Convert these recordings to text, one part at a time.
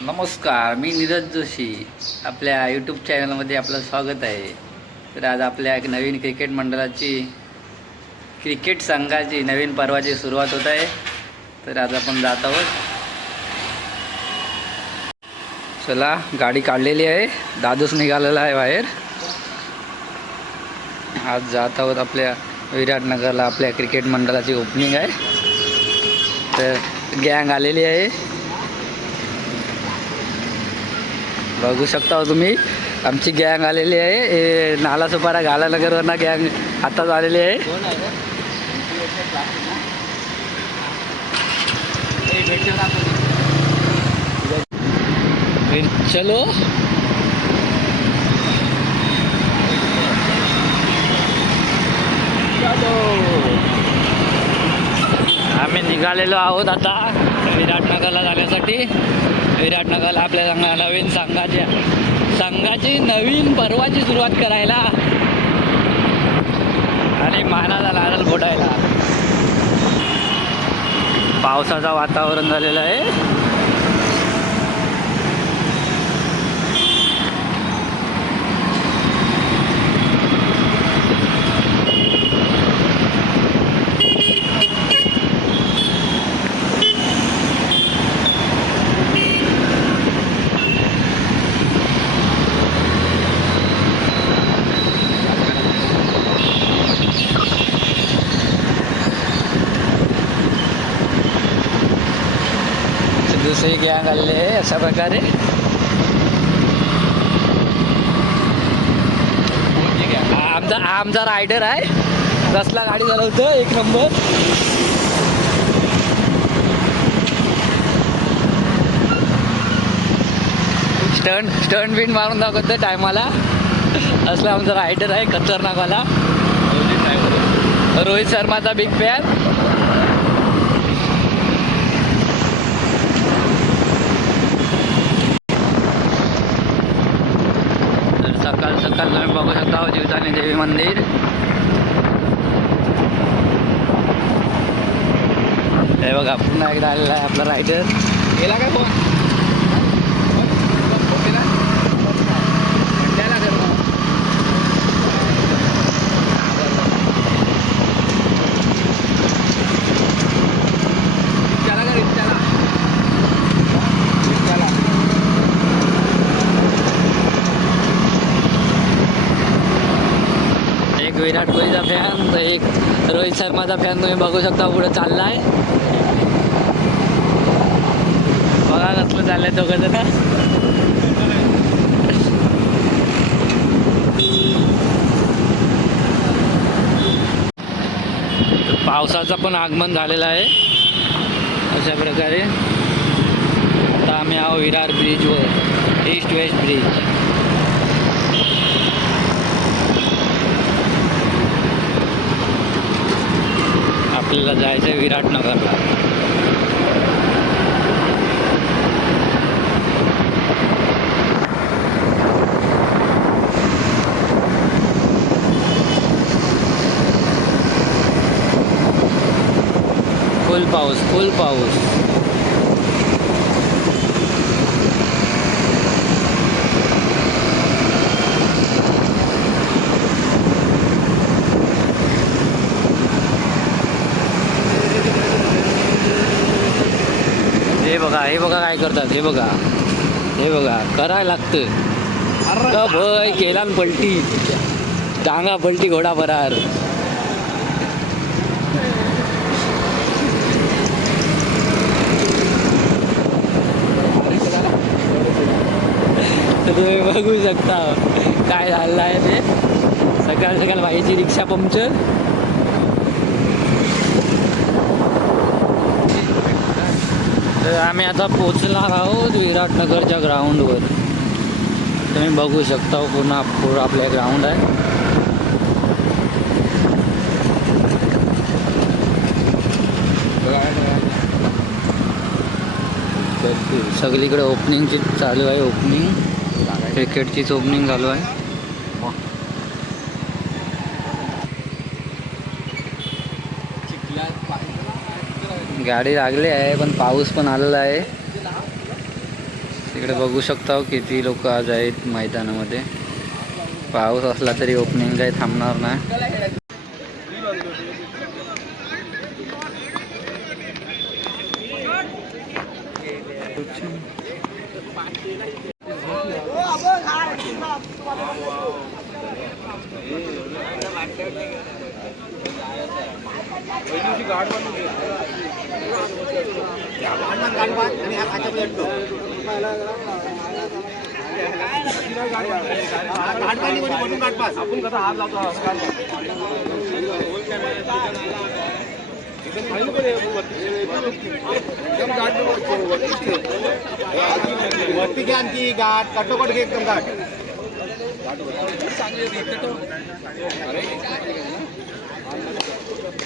नमस्कार मी नीरज जोशी. आपल्या यूट्यूब चॅनलमध्ये आपलं स्वागत आहे. तर आज आपल्या एक नवीन क्रिकेट मंडळाची क्रिकेट संघाची नवीन पर्वाची सुरुवात होत आहे. तर आज आपण जात आहोत. चला गाडी काढलेली आहे. दादूस निघालेला आहे बाहेर. आज जात आहोत आपल्या विराटनगरला आपल्या क्रिकेट मंडळाची ओपनिंग आहे. तर गँग आलेली आहे. बघू शकता हो तुम्ही. आमची गँग आलेली आहे. हे नाला सुपारा घालानगरवरनं गँग आताच आलेली आहे. चलो. आम्ही निघालेलो आहोत आता. विराटनगरला जाण्यासाठी. विराटनगरला आपल्या संघा नवीन संघाच्या संघाची नवीन पर्वाची सुरुवात करायला. आणि मानाला नारळ फोडायला पावसाचं वातावरण झालेलं आहे. दुसरी गँग आलेली आहे अशा प्रकारे आमचा आमचा रायडर आहे कसला गाडी चालवतो एक नंबर। स्टंट स्टंट बिन मारून दाखवतो टायमाला. असला आमचा रायडर आहे खतरनाकवाला रोहित शर्माचा बिग फॅन तर सकाळ तुम्ही बघू शकता जीवदानी देवी मंदिर. हे बघा पुन्हा एकदा आलेला आहे आपला रायडर गेला काय फोन रिक्षाला का रिक्षाला रिक्षाला एक विराट कोहलीचा फॅन तर एक माझा फॅन तुम्ही बघू शकता पुढे आहे बघा कसलं चाललंय दोघं जण. पावसाचं पण आगमन झालेलं आहे. अशा प्रकारे. आता आम्ही आहो विरार ब्रिजवर ईस्ट वेस्ट ब्रिज आपल्याला जायचं आहे विराटनगरला. फुल पाऊस फुल पाऊस हे बघा हे बघा काय करतात हे बघा. हे बघा करायला लागतं. भय केला न पलटी. टांगा पलटी घोडा बरार तर तुम्ही बघू शकता काय झालं आहे ते. सकाळ सकाळ बाईची रिक्षा पंक्चर. तर आम्ही आता पोचणार आहोत विराटनगरच्या ग्राउंडवर तुम्ही बघू शकता पूर्ण पूर्ण आपल्या ग्राउंड आहे. सगळीकडे ओपनिंगची चालू आहे ओपनिंग क्रिकेटचीच ओपनिंग चालू आहे. गाडी लागली आहे पण पाऊस पण आलेला आहे. तिकडे बघू शकता किती लोक आज आहेत मैदानामध्ये. पाऊस असला तरी ओपनिंग काही थांबणार नाही. आपण कसा हात लावतो वरती घ्या आणखी गाठ कटोकट घे एकदम गाठ कोण आला ना कोण तिकडे ना बघा इथं दिसलं तर करा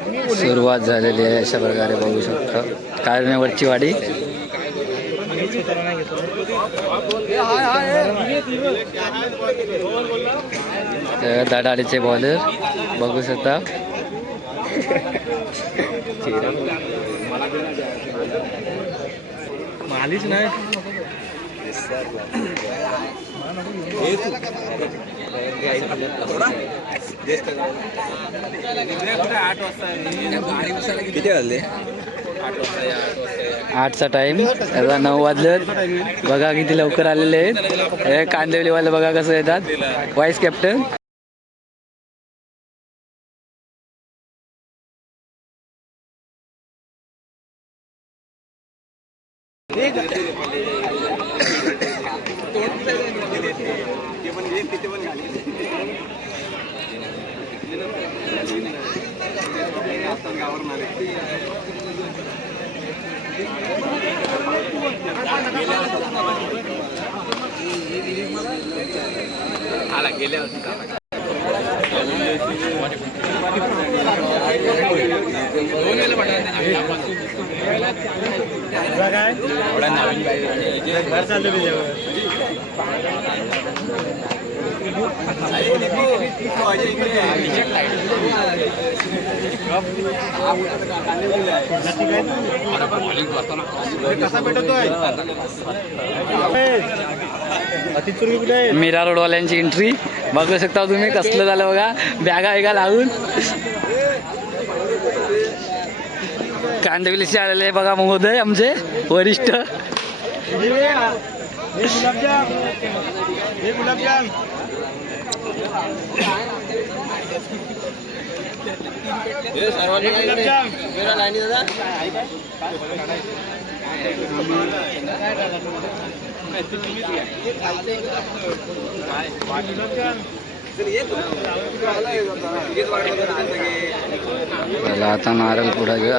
सुरुवात झालेली आहे अशा प्रकारे बघू शकता. कारण्यावरची वाडी. दाडाडीचे बॉलर बघू शकता. मालिश नाही. किती वाजले आठचा टाइम आता नऊ वाजलेत. बघा किती लवकर आलेले आहेत. हे कांदिवलीवाले बघा कसं येतात. व्हाईस कॅप्टन कसा भेटतोय अतिचुर्गी कुठे आहे मीरा रोडवाल्यांची एंट्री बघू शकता तुम्ही कसलं झालं बघा. बॅगा वेगा लावून. कांदिवलीचे आलेले आहे बघा महोदय आमचे वरिष्ठ. आता नारळ पुढे घ्या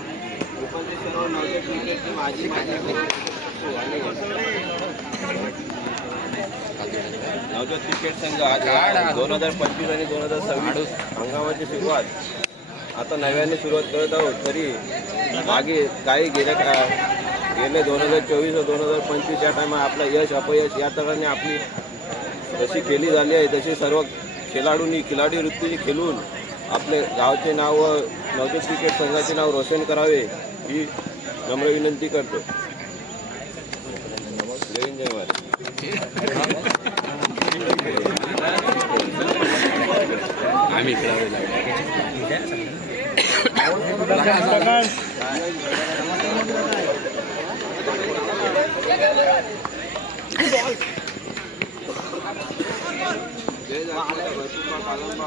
सर्व नवजात क्रिकेटची माझी नवजात क्रिकेट संघ आज दोन हजार पंचवीस आणि दोन हजार सव्वीस हंगामाची सुरुवात आता नव्याने सुरुवात करत आहोत. तरी मागे काही गेल्या का गेले दोन हजार चोवीस व दोन हजार पंचवीस या टायमा आपला यश अपयश या तऱ्हेने आपली जशी केली झाली आहे तशी सर्व खेळाडूंनी खिलाडी वृत्तीने खेळून आपले गावचे नाव व नवजात क्रिकेट संघाचे नाव रोशन करावे. ही नम्र विनंती करतो. जय हिंद, जय महाराज. आम्ही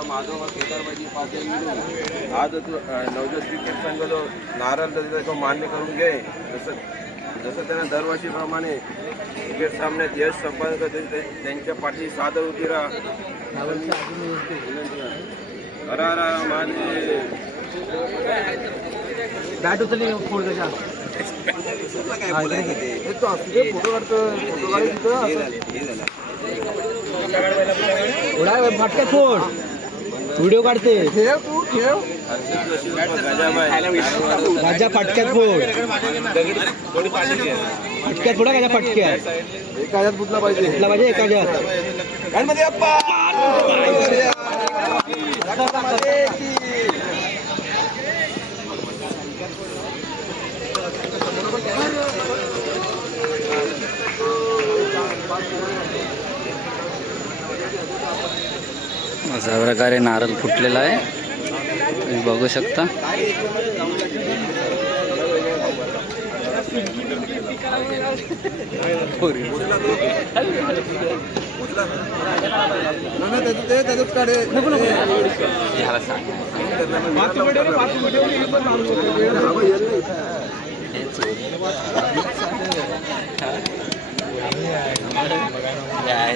माधव केदारबाजी पाटील आज तू नवजात क्रिकेट संघ जो नारळ तो मान्य करून घे जसं जसं त्यांना दरवर्षीप्रमाणे क्रिकेट सामन्यात यश संपादन त्यांच्या पाठी सादर होती राहा माने बॅट उचलली फोड त्याच्या तो असू दे फोटो काढतो फोटो काढायचं फाटक्यात फोड. व्हिडिओ काढते. राजा फाटक्यात फोड. फाटक्यात फोडा का फाटक्यात. एका ह्याच्यात फुटला पाहिजे. फुटला पाहिजे एका ह्याच्यात अशा प्रकारे नारळ फुटलेला आहे. तुम्ही बघू शकता.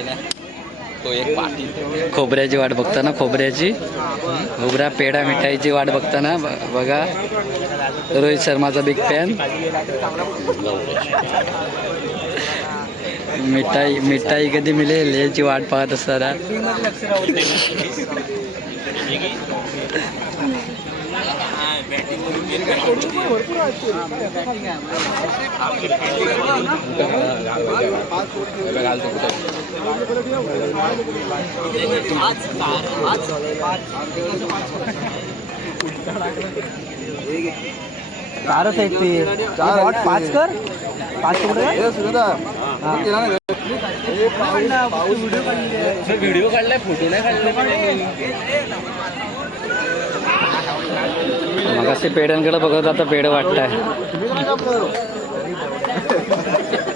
ना नको खोबऱ्याची वाट बघताना खोबऱ्याची खोबऱ्या पेढा मिठाईची वाट बघताना बघा. रोहित शर्माचा बिग फॅन मिठाई मिठाई कधी मिळेल याची वाट पाहत असताना. चारच आहेत ते. चार वाट पाच कर. पाच कुठे व्हिडिओ काढलाय फोटो नाही काढले मग असे पेढ्यांकडे बघत आता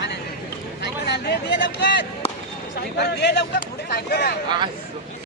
वाटताय कोलमडल्याची पोरं आलीत पेढा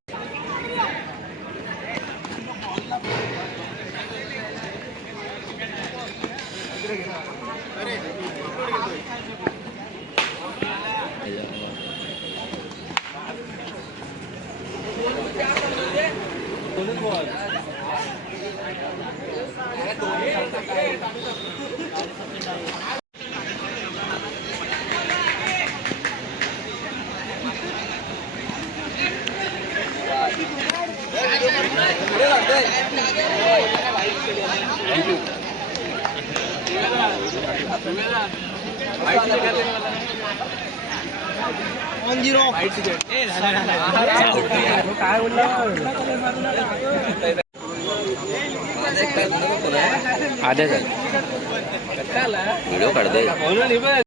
खायला आधे व्हिडिओ काढते